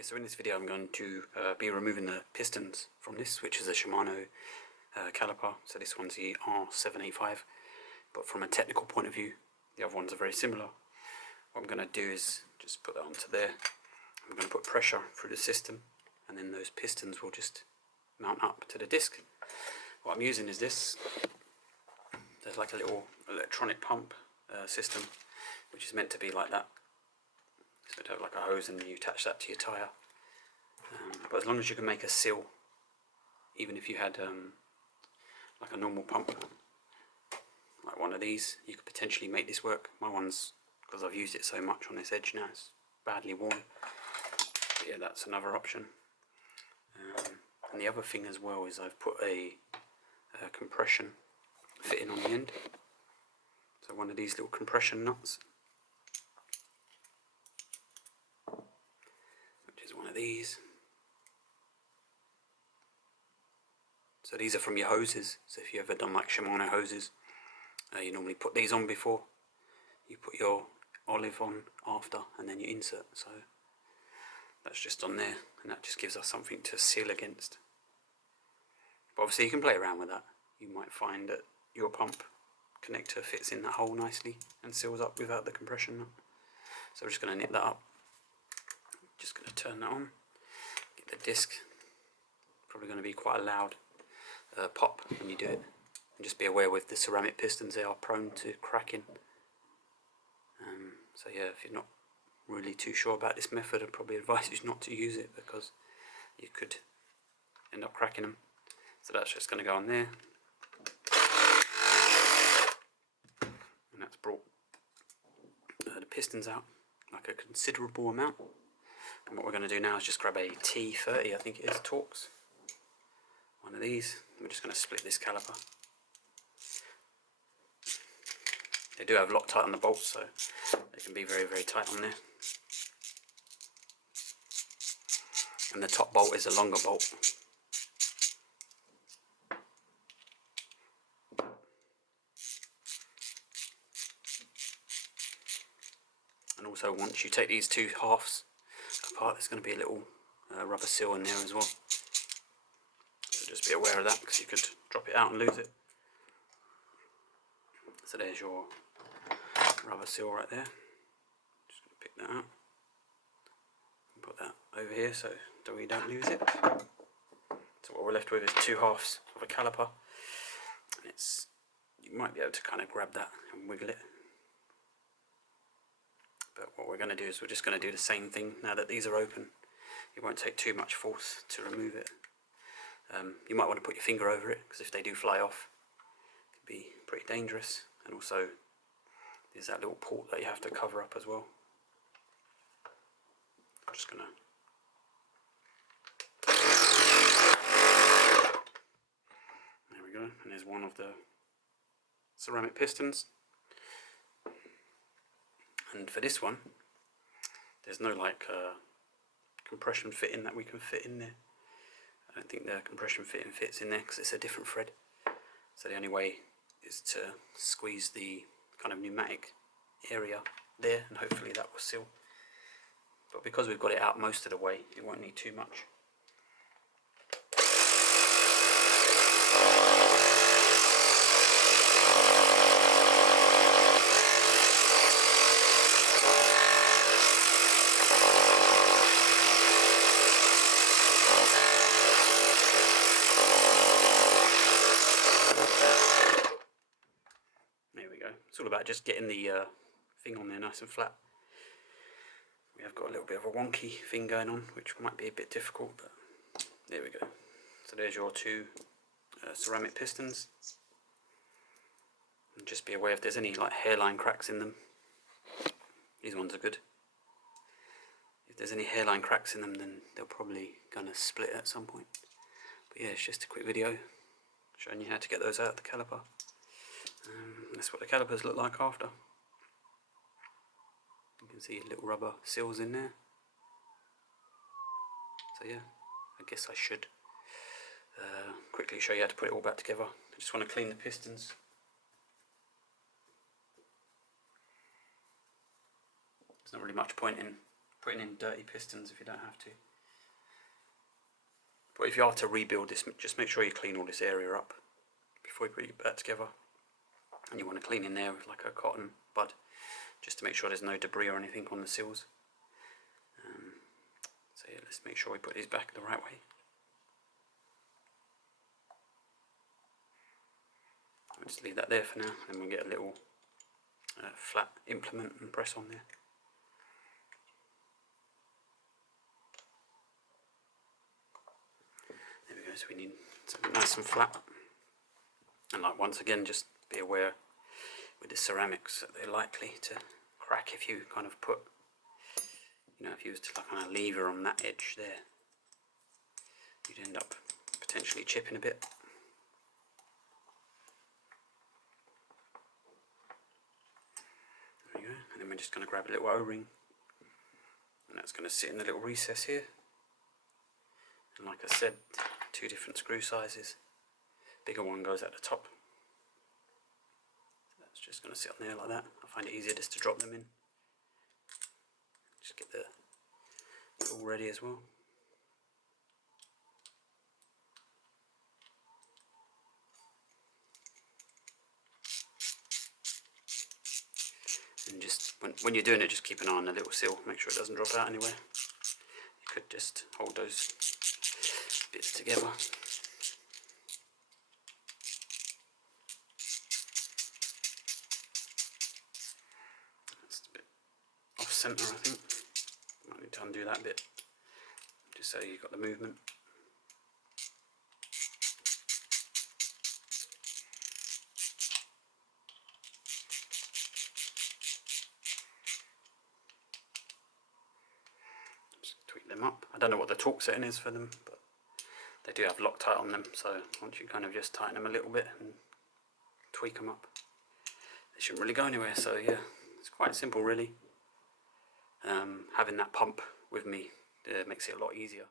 Yeah, so in this video I'm going to be removing the pistons from this, which is a Shimano caliper. So this one's the RS785, but from a technical point of view the other ones are very similar. What I'm going to do is just put that onto there. I'm going to put pressure through the system and then those pistons will just mount up to the disc. What I'm using is this. There's like a little electronic pump system which is meant to be like that. So you have like a hose and you attach that to your tyre. But as long as you can make a seal, even if you had like a normal pump, like one of these, you could potentially make this work. My one's, because I've used it so much on this edge now, it's badly worn. But yeah, that's another option. And the other thing as well is I've put a compression fitting on the end. So one of these little compression nuts, which is one of these. So these are from your hoses. So if you've ever done like Shimano hoses, you normally put these on before. You put your olive on after and then you insert. So that's just on there and that just gives us something to seal against. But obviously you can play around with that. You might find that your pump connector fits in that hole nicely and seals up without the compression nut. So we're just going to nip that up. Just going to turn that on. Get the disc. Probably going to be quite a loud pop when you do it. And just be aware with the ceramic pistons, they are prone to cracking. So yeah, if you're not really too sure about this method, I'd probably advise you not to use it because you could end up cracking them. So that's just going to go on there. And that's brought the pistons out like a considerable amount. And what we're going to do now is just grab a T30, I think it is, Torx. One of these. We're just going to split this caliper. They do have Loctite on the bolts, so they can be very, very tight on there. And the top bolt is a longer bolt. And also once you take these two halves apart, there's going to be a little rubber seal in there as well. So just be aware of that because you could drop it out and lose it. So there's your rubber seal right there. Just going to pick that out and put that over here so that we don't lose it. So what we're left with is two halves of a caliper, and it's, you might be able to kind of grab that and wiggle it. But what we're going to do is we're just going to do the same thing now that these are open. It won't take too much force to remove it. You might want to put your finger over it because if they do fly off, it can be pretty dangerous. And also there's that little port that you have to cover up as well. I'm just going to there we go, and there's one of the ceramic pistons. And for this one, there's no like compression fitting that we can fit in there. I don't think the compression fitting fits in there because it's a different thread. So the only way is to squeeze the kind of pneumatic area there and hopefully that will seal. But because we've got it out most of the way, it won't need too much. It's all about just getting the thing on there nice and flat. We have got a little bit of a wonky thing going on, which might be a bit difficult, but there we go. So there's your two ceramic pistons. And just be aware if there's any like hairline cracks in them. These ones are good. If there's any hairline cracks in them, then they're probably gonna split at some point. But yeah, it's just a quick video showing you how to get those out of the caliper. That's what the calipers look like after. You can see little rubber seals in there. So yeah, I guess I should quickly show you how to put it all back together. I just want to clean the pistons. There's not really much point in putting in dirty pistons if you don't have to. But if you are to rebuild this, just make sure you clean all this area up before you put it back together. And you want to clean in there with like a cotton bud, just to make sure there's no debris or anything on the seals. So yeah, let's make sure we put these back the right way. I'll just leave that there for now, and we'll get a little flat implement and press on there. There we go, so we need something nice and flat. And like once again, just be aware with the ceramics that they're likely to crack if you kind of put, you know, if you was to like kind of lever on that edge there, you'd end up potentially chipping a bit. There we go, and then we're just going to grab a little O-ring, and that's going to sit in the little recess here. And like I said, 2 different screw sizes. Bigger one goes at the top. So that's just going to sit on there like that. I find it easier just to drop them in. Just get the all ready as well. And just when you're doing it, just keep an eye on the little seal. Make sure it doesn't drop out anywhere. You could just hold those bits together. That's a bit off centre, I think. Might need to undo that bit, just so you've got the movement. Just tweak them up. I don't know what the torque setting is for them, but they do have Loctite on them, so once you kind of just tighten them a little bit and tweak them up, they shouldn't really go anywhere. So yeah, it's quite simple really. Having that pump with me makes it a lot easier.